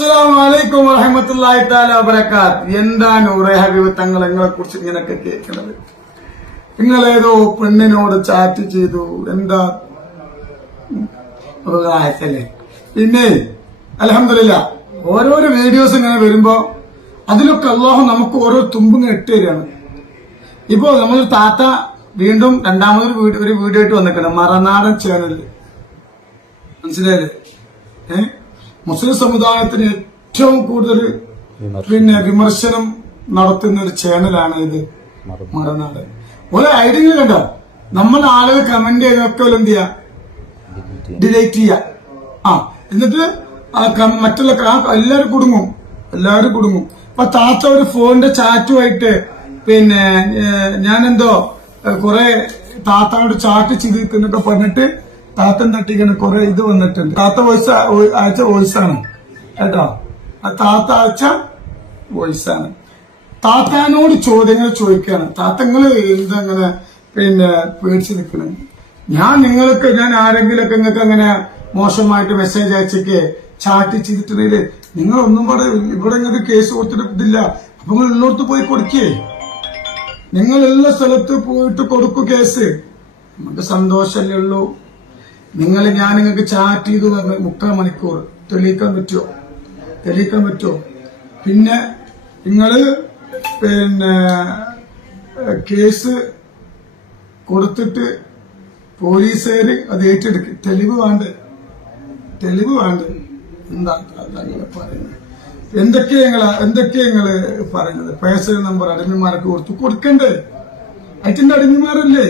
അസ്സലാമലൈക്കും വറഹ്മത്തുള്ളാഹി തആല വബറകാത്ത്. എന്താ നൂറെ ഹബീബ് തങ്ങൾ നിങ്ങളെ കുറിച്ച് ഇങ്ങനൊക്കെ കേൾക്കുന്നത്? നിങ്ങളേതോ പെണ്ണിനോട് ചാറ്റ് ചെയ്തു, എന്താ അവകാശല്ലേ? പിന്നെ അൽഹംദുലില്ലാ ഓരോരോ വീഡിയോസ് ഇങ്ങനെ വരുമ്പോ അതിലൊക്കെ അല്ലാഹു നമുക്ക് ഓരോ തുമ്പും ഇട്ട് തരികയാണ്. ഇപ്പോ നമ്മളൊരു താത്ത വീണ്ടും രണ്ടാമതൊരു വീഡിയോ ആയിട്ട് വന്നിട്ടുണ്ട് മറനാടൻ ചാനലിൽ. മനസ്സിലായില്ലേ? മുസ്ലിം സമുദായത്തിന് ഏറ്റവും കൂടുതൽ വിമർശനം നടത്തുന്ന ഒരു ചാനലാണ് ഇത് മറനാട്. ഒരു ഐഡിയ കണ്ടോ, നമ്മൾ ആളുകൾ കമന്റ് ചെയ്തൊക്കെ എന്ത് ചെയ്യാ, ഡിലീറ്റ് ചെയ്യാ. എന്നിട്ട് മറ്റുള്ള എല്ലാരും കുടുങ്ങും. അപ്പൊ താത്ത ഒരു ഫോണിന്റെ ചാറ്റുമായിട്ട് പിന്നെ ഞാനെന്തോ കുറെ താത്താനോട് ചാറ്റ് ചെയ്തിരിക്കുന്നൊക്കെ പറഞ്ഞിട്ട് താത്തൻ തട്ടിക്കാണ് കുറെ ഇത് വന്നിട്ടുണ്ട്. താത്ത അയച്ച വോയിസാണ് കേട്ടോ, താത്ത അയച്ച വോയിസാണ്. താത്താനോട് ചോദ്യങ്ങൾ ചോദിക്കാണ്. താത്തങ്ങള് എന്തങ്ങനെ പിന്നെ പേടിച്ച് നിൽക്കണേ? ഞാൻ ആരെങ്കിലൊക്കെ നിങ്ങൾക്ക് അങ്ങനെ മോശമായിട്ട് മെസ്സേജ് അയച്ചൊക്കെ ചാറ്റ് ചെയ്തിട്ടുണ്ടെങ്കിൽ നിങ്ങളൊന്നും ഇവിടെ നിങ്ങൾക്ക് കേസ് കൊടുത്തിട്ട് ഇതില്ല. അപ്പൊ നിങ്ങൾ ഉള്ളിടത്ത് പോയി കൊടുക്കേ, നിങ്ങളുള്ള സ്ഥലത്ത് പോയിട്ട് കൊടുക്കൂ കേസ്. നമുക്ക് സന്തോഷമല്ലേ ഉള്ളൂ. ഞാൻ നിങ്ങൾക്ക് ചാറ്റ് ചെയ്തു പറഞ്ഞ 3/4 മണിക്കൂർ തെളിയിക്കാൻ പറ്റുമോ? പിന്നെ നിങ്ങള് പിന്നെ കേസ് കൊടുത്തിട്ട് പോലീസുകാര് അത് ഏറ്റെടുക്കും. തെളിവ് വേണ്ട. എന്താ അങ്ങനെ പറയുന്നത്? എന്തൊക്കെയാ നിങ്ങള് പറയുന്നത്? പേഴ്സണൽ നമ്പർ അടിമമാർക്ക് കൊടുക്കണ്ടേ? അയറ്റിന്റെ അടിമമാരല്ലേ?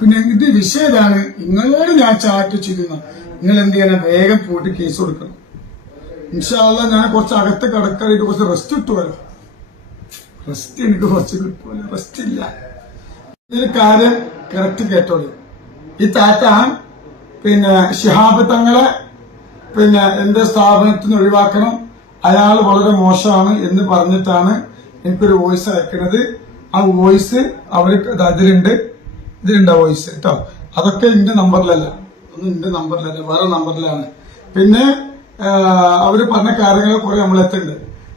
പിന്നെ ഇത് വിഷയമാണ്. നിങ്ങളോട് ഞാൻ ചാറ്റ് ചെയ്യുന്ന നിങ്ങൾ എന്ത് ചെയ്യണം? വേഗം പോയിട്ട് കേസ് കൊടുക്കണം. ഇൻഷാ അല്ലാഹ് ഞാൻ കുറച്ച് അകത്ത് കടക്കാനായിട്ട് കുറച്ച് റെസ്റ്റ് കിട്ടുമല്ലോ. എനിക്ക് കുറച്ച് കിട്ടുമല്ലോ, റെസ്റ്റ് ഇല്ല. ഇതൊരു കാര്യം കറക്റ്റ് കേട്ടോളൂ. ഈ താത്ത പിന്നെ ശിഹാബ് തങ്ങളെ പിന്നെ എന്റെ സ്ഥാപനത്തിൽ നിന്ന് ഒഴിവാക്കണം, അയാൾ വളരെ മോശമാണ് എന്ന് പറഞ്ഞിട്ടാണ് എനിക്കൊരു വോയിസ് അയക്കുന്നത്. ആ വോയിസ് അവർക്ക് ഇതിലുണ്ട് വോയിസ് കേട്ടോ. അതൊക്കെ എന്റെ നമ്പറിലല്ല, വേറെ നമ്പറിലാണ്. പിന്നെ അവര് പറഞ്ഞ കാര്യങ്ങൾ കുറെ നമ്മളെത്തുണ്ട്.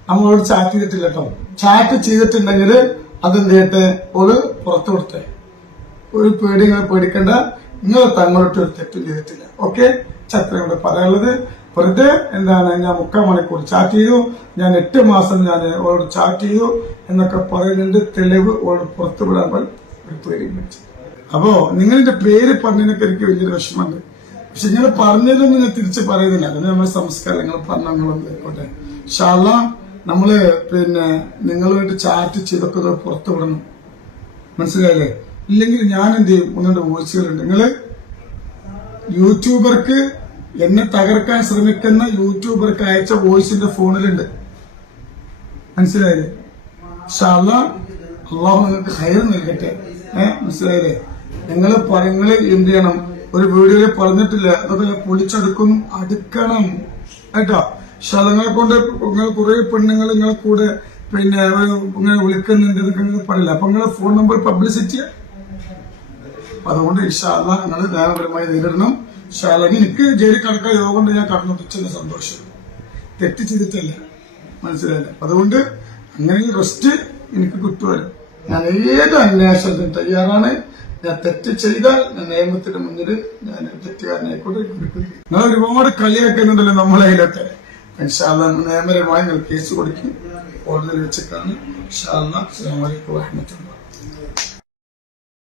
നമ്മളോട് ചാറ്റ് ചെയ്തിട്ടില്ല കേട്ടോ. ചാറ്റ് ചെയ്തിട്ടുണ്ടെങ്കിൽ അതെന്ത് ചെയ്യട്ടെ, ഓള് പുറത്തു കൊടുത്തേ. ഒരു പേടിക്കണ്ട. നിങ്ങൾ തങ്ങളോട്ട് ഒരു തെറ്റും ചെയ്തിട്ടില്ല. ഓക്കെ, ചത്രയോട് പറയാനുള്ളത് വെറുതെ എന്താണ്, ഞാൻ 3/4 മണിക്കൂർ ചാറ്റ് ചെയ്തു, ഞാൻ 8 മാസം ഞാൻ ഓളോട് ചാറ്റ് ചെയ്തു എന്നൊക്കെ പറയുന്നുണ്ട്. തെളിവ് ഓളോട് പുറത്തു വിടാൻ ഒരു പേടി വെച്ചു. അപ്പോ നിങ്ങളുടെ പേര് പറഞ്ഞതിനൊക്കെ എനിക്ക് വലിയൊരു വിഷമമുണ്ട്. പക്ഷെ നിങ്ങൾ പറഞ്ഞതൊന്നും ഞാൻ തിരിച്ച് പറയുന്നില്ല. അതിന് നമ്മുടെ സംസ്കാരം നിങ്ങൾ പറഞ്ഞോട്ടെ. ഇൻഷാ അല്ലാഹ് നമ്മള് പിന്നെ നിങ്ങളുമായിട്ട് ചാറ്റ് ചെയ്തൊക്കെ പുറത്തു വിടണം. മനസ്സിലായില്ലേ? ഇല്ലെങ്കിൽ ഞാൻ എന്ത് ചെയ്യും? 1-2 വോയിസുകളുണ്ട്. നിങ്ങള് യൂട്യൂബർക്ക് എന്നെ തകർക്കാൻ ശ്രമിക്കുന്ന യൂട്യൂബർക്ക് അയച്ച വോയിസിന്റെ ഫോണിലുണ്ട്. മനസ്സിലായില്ലേ? ഇൻഷാ അല്ലാഹ് അള്ളാഹു നിങ്ങൾക്ക് ഹൈർ നൽകട്ടെ. മനസ്സിലായില്ലേ? നിങ്ങൾ എന്ത് ചെയ്യണം? ഒരു വീഡിയോയിൽ പറഞ്ഞിട്ടില്ല, അതൊക്കെ അടുക്കണം കേട്ടോ. പക്ഷെ നിങ്ങളെ കൊണ്ട് കുറെ പെണ്ണുങ്ങൾ നിങ്ങളെ കൂടെ പിന്നെ ഇങ്ങനെ വിളിക്കുന്നുണ്ട്, ഇതൊക്കെ പറയില്ല. അപ്പൊ നിങ്ങളെ ഫോൺ നമ്പർ പബ്ലിസിറ്റി. അതുകൊണ്ട് ഇൻഷാ അല്ലാഹ് നിങ്ങൾ നിയമപരമായി നേരിടണം. ഇൻഷാ അല്ലാഹ് എനിക്ക് ജയിലിൽ കടക്കാൻ യോഗം ഞാൻ കടന്നു സന്തോഷം. തെറ്റ് ചെയ്തിട്ടല്ല, മനസ്സിലായില്ല. അതുകൊണ്ട് അങ്ങനെ റെസ്റ്റ് എനിക്ക് കിട്ടുമല്ലോ. ഞാൻ ഏത് അന്വേഷണത്തിന് തയ്യാറാണ്. ഞാൻ തെറ്റ് ചെയ്താൽ ഞാൻ നിയമത്തിന് മുന്നിൽ ഞാൻ തെറ്റുകാരനായിക്കോട്ടെ. നിങ്ങൾ ഒരുപാട് കളിയാക്കുന്നുണ്ടല്ലോ നമ്മളതിലൊക്കെ. ഇൻഷാ അല്ലാഹ് നിയമപരമായി നിങ്ങൾ കേസ് കൊടുക്കും. കോടതിയിൽ വെച്ച് കാണും. ഇൻഷാ അല്ലാഹ്. അസ്സലാമു അലൈക്കും വറഹ്മത്തുള്ളാഹി.